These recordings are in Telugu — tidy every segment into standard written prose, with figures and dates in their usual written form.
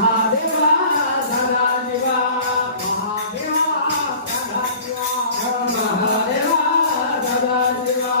महादेवा सदा शिवा महादेवा सदा शिवा महादेवा सदा शिवा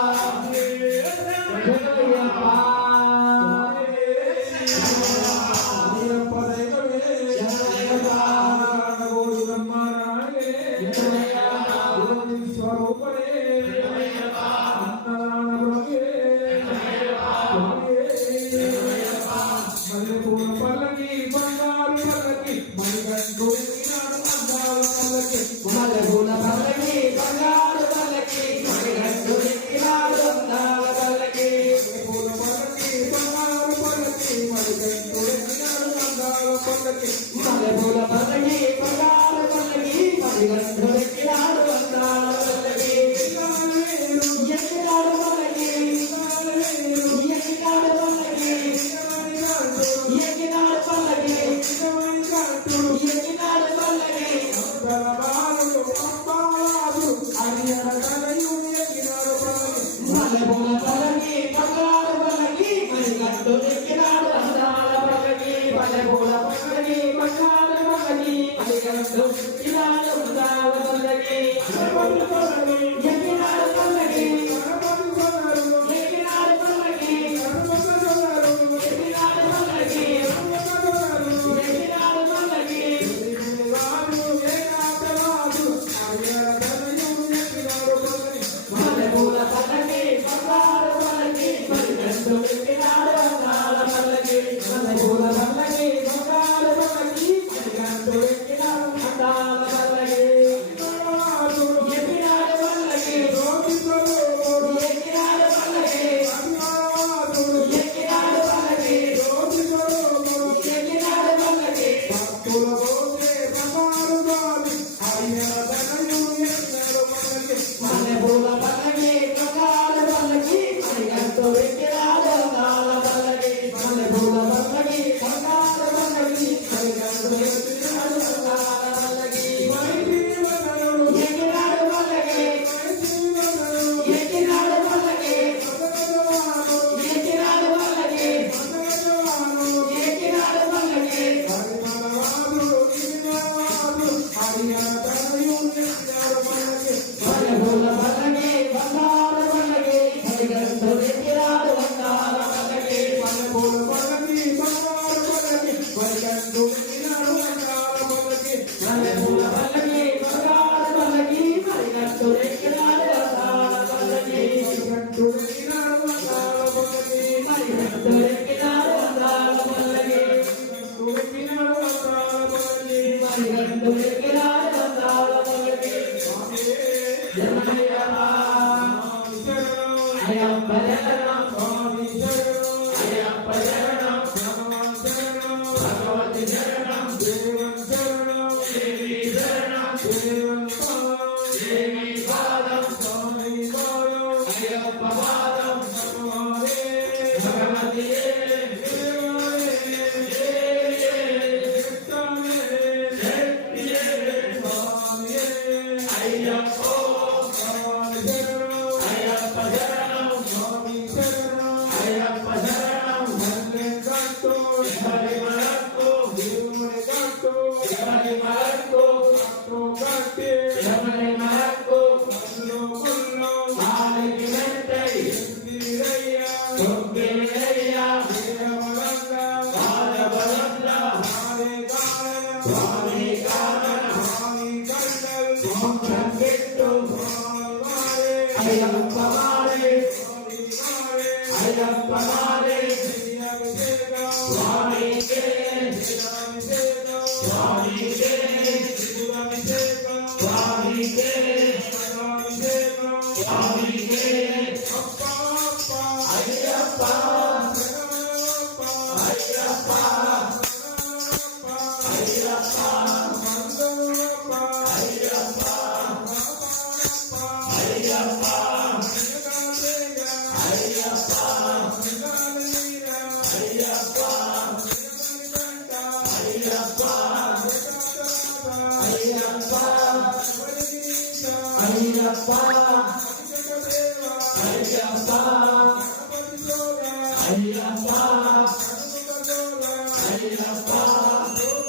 Ayappa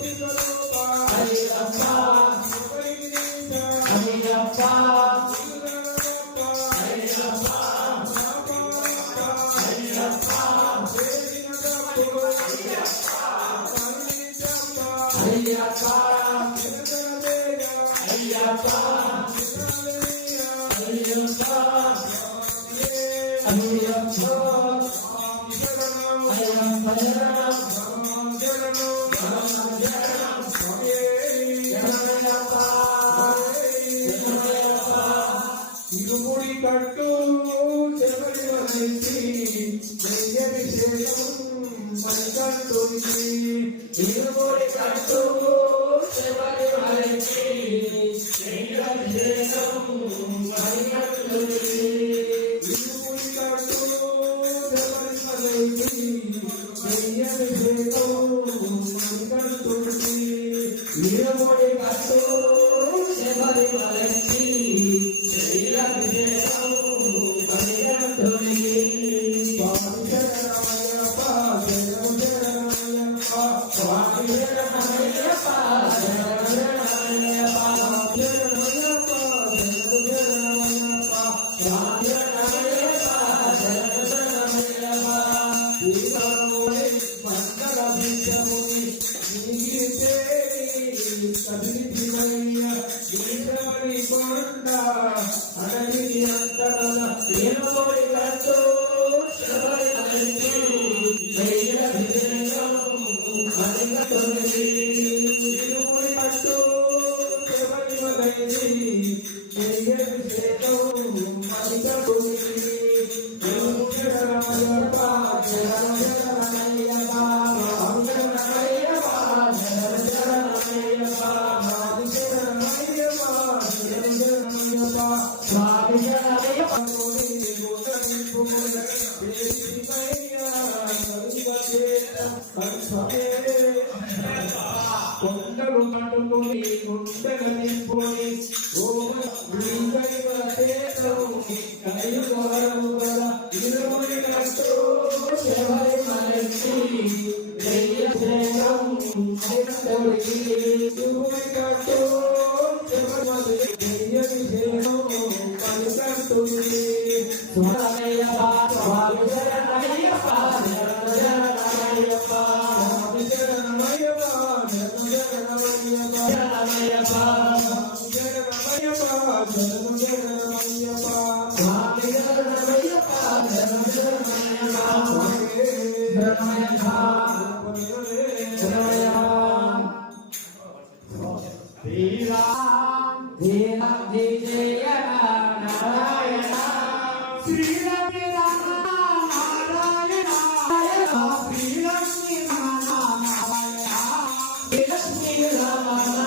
అయ్యప్ప అయ్యప్ప ఇరుముడి కట్టు చెవరి వహించి అభిషేకం మణికంఠునికి ఇరుముడి కట్టు చెవరి వహించి అభిషేకం మణికంఠునికి ఇరుముడి కట్టు చెవరి వహించి అభిషేకం మణికంఠునికి ఇరుముడి కట్టు చెవరి వహించి అభిషేకం మణికంఠునికి స్వామి శరణమయ్యప్ప శరణం శరణమయ్యప్ప స్వామి శరణమయ్యప్ప శరణం శరణమయ్యప్ప శరణమయ్యప్ప శరణం శరణమయ్యప్ప స్వామి శరణమయ్యప్ప శరణం శరణమయ్యప్ప శ్రీరాముని మంగళ భిక్షముని నీకే కదిలిపినయ్య ఈశ్వరి కొండ అడవి అంతరల ఇరుముడి కట్టు చెవరి వహించి అభిషేకం మణికంఠునికి ఇరుముడి కట్టు చెవరి వదైని అభిషేకం మణికంఠునికి శరణమయ్యప్ప శరణం శరణమయ్యప్ప స్వామి శరణమయ్యప్ప శరణం శరణమయ్యప్ప స్వామి శరణమయ్యప్ప శరణం శరణమయ్యప్ప స్వామి శరణమయ్యప్ప కొండలు కట్టుకొని కొండలు నింపుకొని ఇరుముడి కట్టు చెవరి వహించి అభిషేకం మణికంఠునికి ఇరుముడి కట్టు పలికంటుంది శరణమయ్యప్ప స్వామి శరణమయ్యప్ప శరణం శరణమయ్యప్ప స్వామి శరణమయ్యప్ప శరణం శరణమయ్యప్ప శరణమయ్యప్ప శరణమయ్యప్ప శరణం శరణమయ్యప్ప స్వామి శరణమయ్యప్ప శరణం శరణమయ్యప్ప శరణమయ్యప్ప శ్రీరామ్ జయ జయ నారాయణ శ్రీరామ నారాయణ శ్రీలక్ష్మీ నారాయణ శ్రీలక్ష్మీ నారాయణ